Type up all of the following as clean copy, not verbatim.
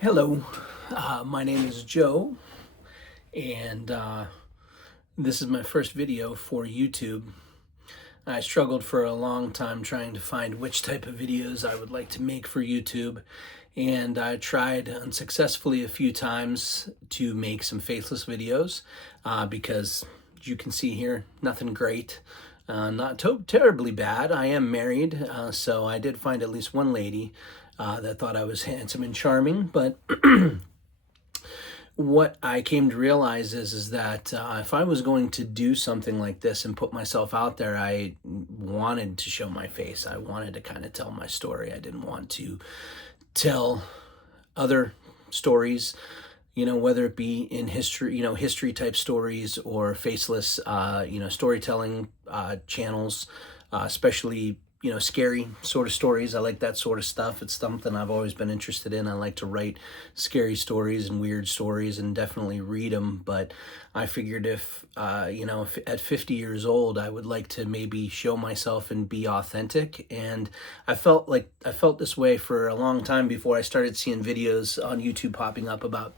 Hello, my name is Joe, and this is my first video for YouTube. I struggled for a long time trying to find which type of videos I would like to make for YouTube, and I tried unsuccessfully a few times to make some faceless videos because you can see here, nothing great. Not terribly bad. I am married, so I did find at least one lady that thought I was handsome and charming, but what I came to realize is that if I was going to do something like this and put myself out there, I wanted to show my face. I wanted to kind of tell my story. I didn't want to tell other stories, whether it be in history, history type stories or faceless, storytelling channels, especially scary sort of stories. I like that sort of stuff. It's something I've always been interested in. I like to write scary stories and weird stories and definitely read them. But I figured if at 50 years old, I would like to maybe show myself and be authentic. And I felt this way for a long time before I started seeing videos on YouTube popping up about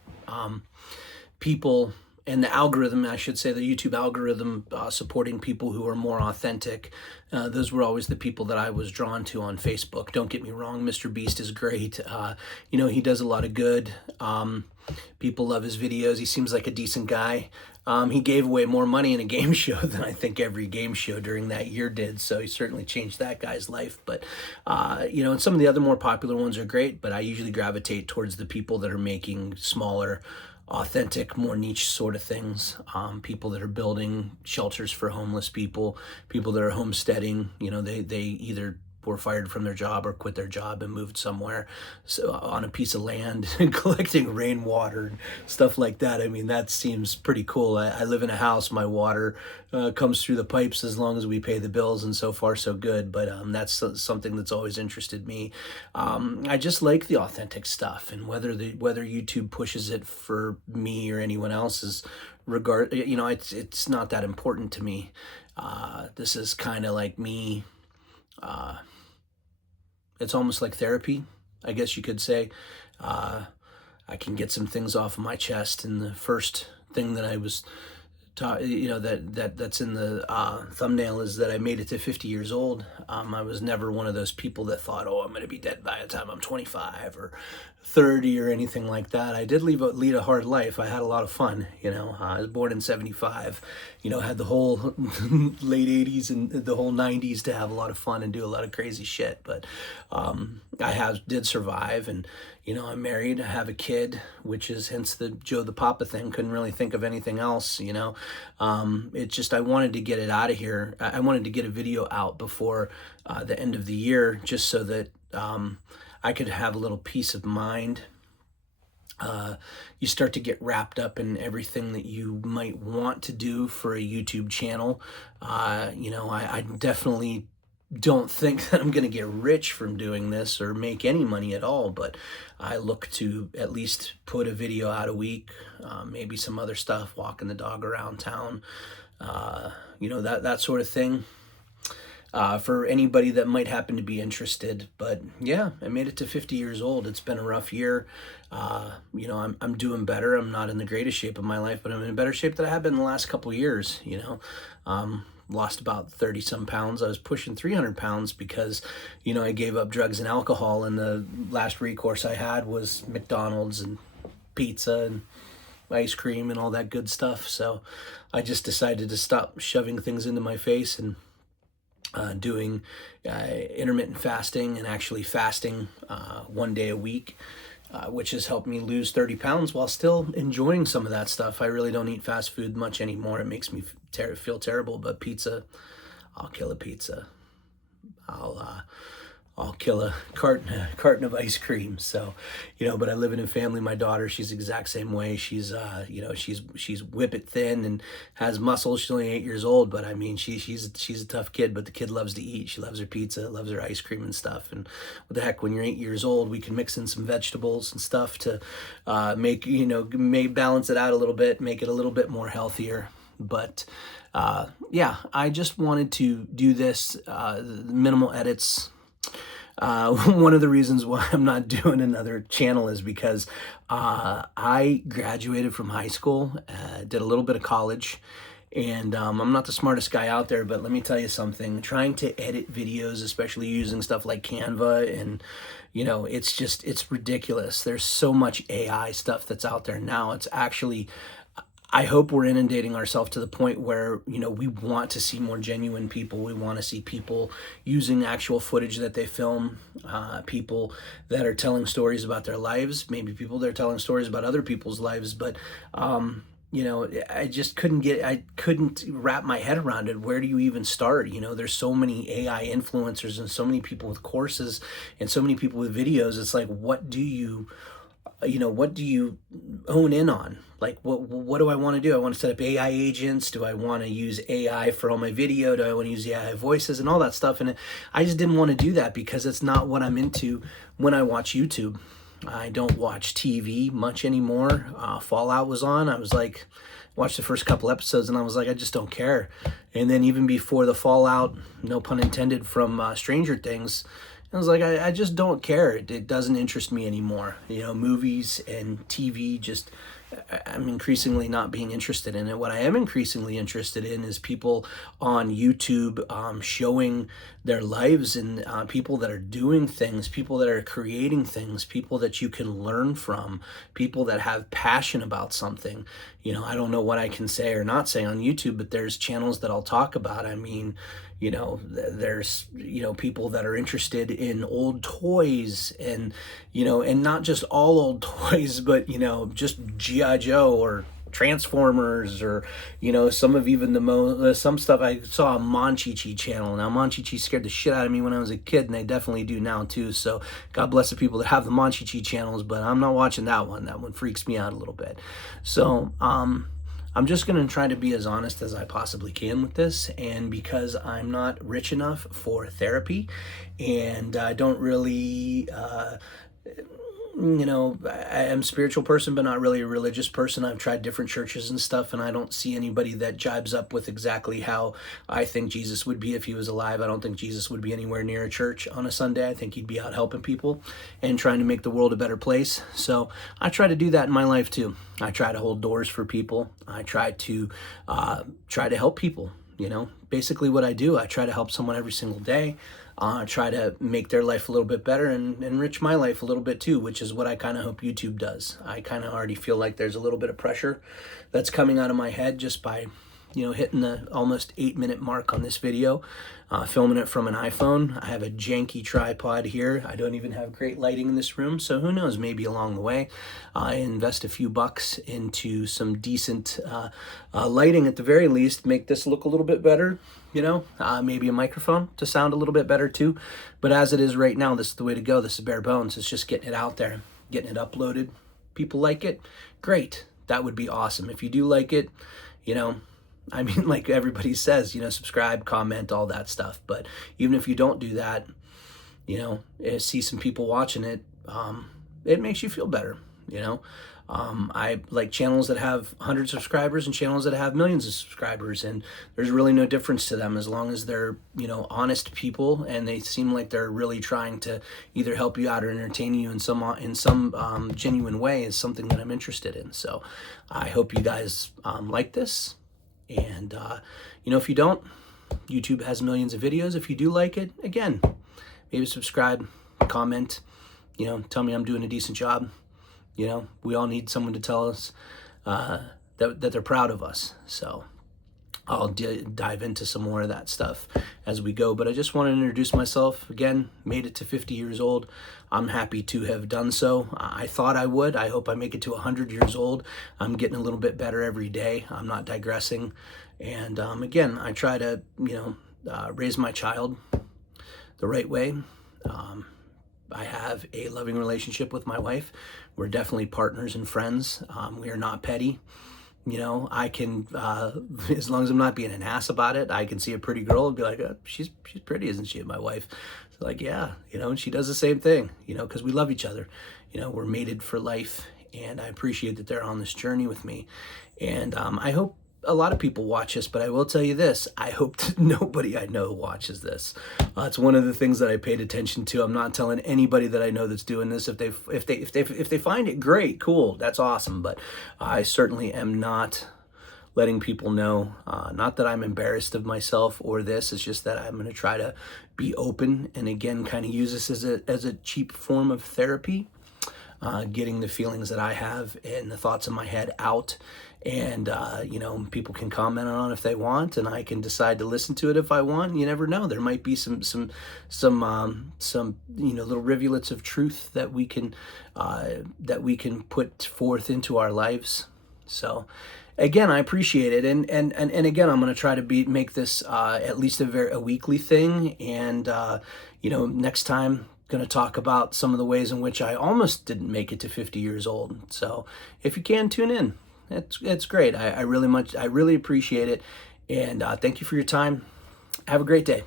people and the algorithm, I should say, the YouTube algorithm supporting people who are more authentic. Those were always the people that I was drawn to on Facebook. Don't get me wrong, Mr. Beast is great. He does a lot of good. People love his videos. He seems like a decent guy. He gave away more money in a game show than I think every game show during that year did. So he certainly changed that guy's life. But, and some of the other more popular ones are great, but I usually gravitate towards the people that are making smaller, authentic, more niche sort of things. People that are building shelters for homeless people, people that are homesteading. They either were fired from their job or quit their job and moved somewhere on a piece of land and collecting rainwater and stuff like that. I mean, that seems pretty cool. I live in a house. My water comes through the pipes as long as we pay the bills, and so far so good. But that's something that's always interested me. I just like the authentic stuff, and whether YouTube pushes it for me or anyone else's regard, it's not that important to me. This is kind of like me. It's almost like therapy, I guess you could say. I can get some things off of my chest, and the first thing that I was taught, that's in the thumbnail is that I made it to 50 years old. I was never one of those people that thought, oh, I'm going to be dead by the time I'm 25 or 30 or anything like that. I did lead a hard life. I had a lot of fun. I was born in 75, had the whole late 80s and the whole 90s to have a lot of fun and do a lot of crazy shit. But I did survive, and I'm married. I have a kid, which is hence the Joe the Papa thing. Couldn't really think of anything else. It's just I wanted to get it out of here. I wanted to get a video out before the end of the year, just so that I could have a little peace of mind. You start to get wrapped up in everything that you might want to do for a YouTube channel. I definitely don't think that I'm going to get rich from doing this or make any money at all, but I look to at least put a video out a week, maybe some other stuff, walking the dog around town, that sort of thing. For anybody that might happen to be interested. But yeah, I made it to 50 years old. It's been a rough year. I'm doing better. I'm not in the greatest shape of my life, but I'm in better shape than I have been in the last couple of years. Lost about 30 some pounds. I was pushing 300 pounds because, I gave up drugs and alcohol, and the last recourse I had was McDonald's and pizza and ice cream and all that good stuff. So I just decided to stop shoving things into my face and doing intermittent fasting and actually fasting 1 day a week, which has helped me lose 30 pounds while still enjoying some of that stuff. I really don't eat fast food much anymore. It makes me feel terrible, but pizza, I'll kill a pizza. I'll kill a carton of ice cream. So, but I live in a family. My daughter, she's the exact same way. She's, she's whippet thin and has muscles. She's only 8 years old, but I mean, she's a tough kid, but the kid loves to eat. She loves her pizza, loves her ice cream and stuff. And what the heck, when you're 8 years old, we can mix in some vegetables and stuff to, may balance it out a little bit, make it a little bit more healthier. But, yeah, I just wanted to do this, minimal edits, One of the reasons why I'm not doing another channel is because I graduated from high school, did a little bit of college, and I'm not the smartest guy out there, but let me tell you something. Trying to edit videos, especially using stuff like Canva, and it's ridiculous. There's so much AI stuff that's out there now. It's actually, I hope we're inundating ourselves to the point where, we want to see more genuine people. We want to see people using actual footage that they film, people that are telling stories about their lives, maybe people that are telling stories about other people's lives. But, I just I couldn't wrap my head around it. Where do you even start? There's so many AI influencers and so many people with courses and so many people with videos. It's like, what do you own in on? Like, what do I want to do? I want to set up AI agents. Do I want to use AI for all my video? Do I want to use AI voices and all that stuff? And I just didn't want to do that because it's not what I'm into when I watch YouTube. I don't watch TV much anymore. Fallout was on. I was like, watched the first couple episodes and I was like, I just don't care. And then even before the fallout, no pun intended, from Stranger Things, I was like, I just don't care. It doesn't interest me anymore. Movies and TV, I'm increasingly not being interested in it. What I am increasingly interested in is people on YouTube showing their lives, and people that are doing things, people that are creating things, people that you can learn from, people that have passion about something. I don't know what I can say or not say on YouTube, but there's channels that I'll talk about. I mean, there's people that are interested in old toys, and and not just all old toys, but just GI Joe or Transformers, or some of even some stuff. I saw a Monchichi channel. Now Monchichi scared the shit out of me when I was a kid, and they definitely do now too. So God bless the people that have the Monchichi channels, but I'm not watching that one. That one freaks me out a little bit. So I'm just going to try to be as honest as I possibly can with this. And because I'm not rich enough for therapy, and I don't really, I am a spiritual person, but not really a religious person. I've tried different churches and stuff, and I don't see anybody that jibes up with exactly how I think Jesus would be if he was alive. I don't think Jesus would be anywhere near a church on a Sunday. I think he'd be out helping people and trying to make the world a better place. So I try to do that in my life too. I try to hold doors for people. I try to help people. Basically what I do, I try to help someone every single day. Try to make their life a little bit better and enrich my life a little bit too, which is what I kind of hope YouTube does. I kind of already feel like there's a little bit of pressure that's coming out of my head just by, hitting the almost 8-minute mark on this video, filming it from an iPhone. I have a janky tripod here. I don't even have great lighting in this room, so who knows, maybe along the way, I invest a few bucks into some decent lighting at the very least, make this look a little bit better. Maybe a microphone to sound a little bit better too. But as it is right now, this is the way to go. This is bare bones. It's just getting it out there, getting it uploaded. People like it, great. That would be awesome. If you do like it, like everybody says, subscribe, comment, all that stuff. But even if you don't do that, see some people watching it, it makes you feel better. I like channels that have 100 subscribers and channels that have millions of subscribers, and there's really no difference to them as long as they're, honest people, and they seem like they're really trying to either help you out or entertain you in some genuine way, is something that I'm interested in. So I hope you guys like this. And, if you don't, YouTube has millions of videos. If you do like it, again, maybe subscribe, comment, tell me I'm doing a decent job. We all need someone to tell us that they're proud of us. So I'll dive into some more of that stuff as we go. But I just wanted to introduce myself. Again, made it to 50 years old. I'm happy to have done so. I thought I would. I hope I make it to 100 years old. I'm getting a little bit better every day. I'm not digressing. And again, I try to, raise my child the right way. I have a loving relationship with my wife. We're definitely partners and friends. We are not petty. I can, as long as I'm not being an ass about it, I can see a pretty girl and be like, she's pretty, isn't she? My wife. So like, yeah, and she does the same thing, because we love each other. We're mated for life, and I appreciate that they're on this journey with me. And I hope a lot of people watch this, but I will tell you this: I hope that nobody I know watches this. It's one of the things that I paid attention to. I'm not telling anybody that I know that's doing this. If they find it, great, cool, that's awesome. But I certainly am not letting people know. Not that I'm embarrassed of myself or this. It's just that I'm going to try to be open and again, kind of use this as a cheap form of therapy. Getting the feelings that I have and the thoughts in my head out. And, people can comment on it if they want, and I can decide to listen to it if I want. You never know. There might be some little rivulets of truth that we can put forth into our lives. So, again, I appreciate it, and again, I'm going to try to make this at least a weekly thing, and next time, going to talk about some of the ways in which I almost didn't make it to 50 years old. So if you can tune in, it's great. I really appreciate it, and thank you for your time. Have a great day.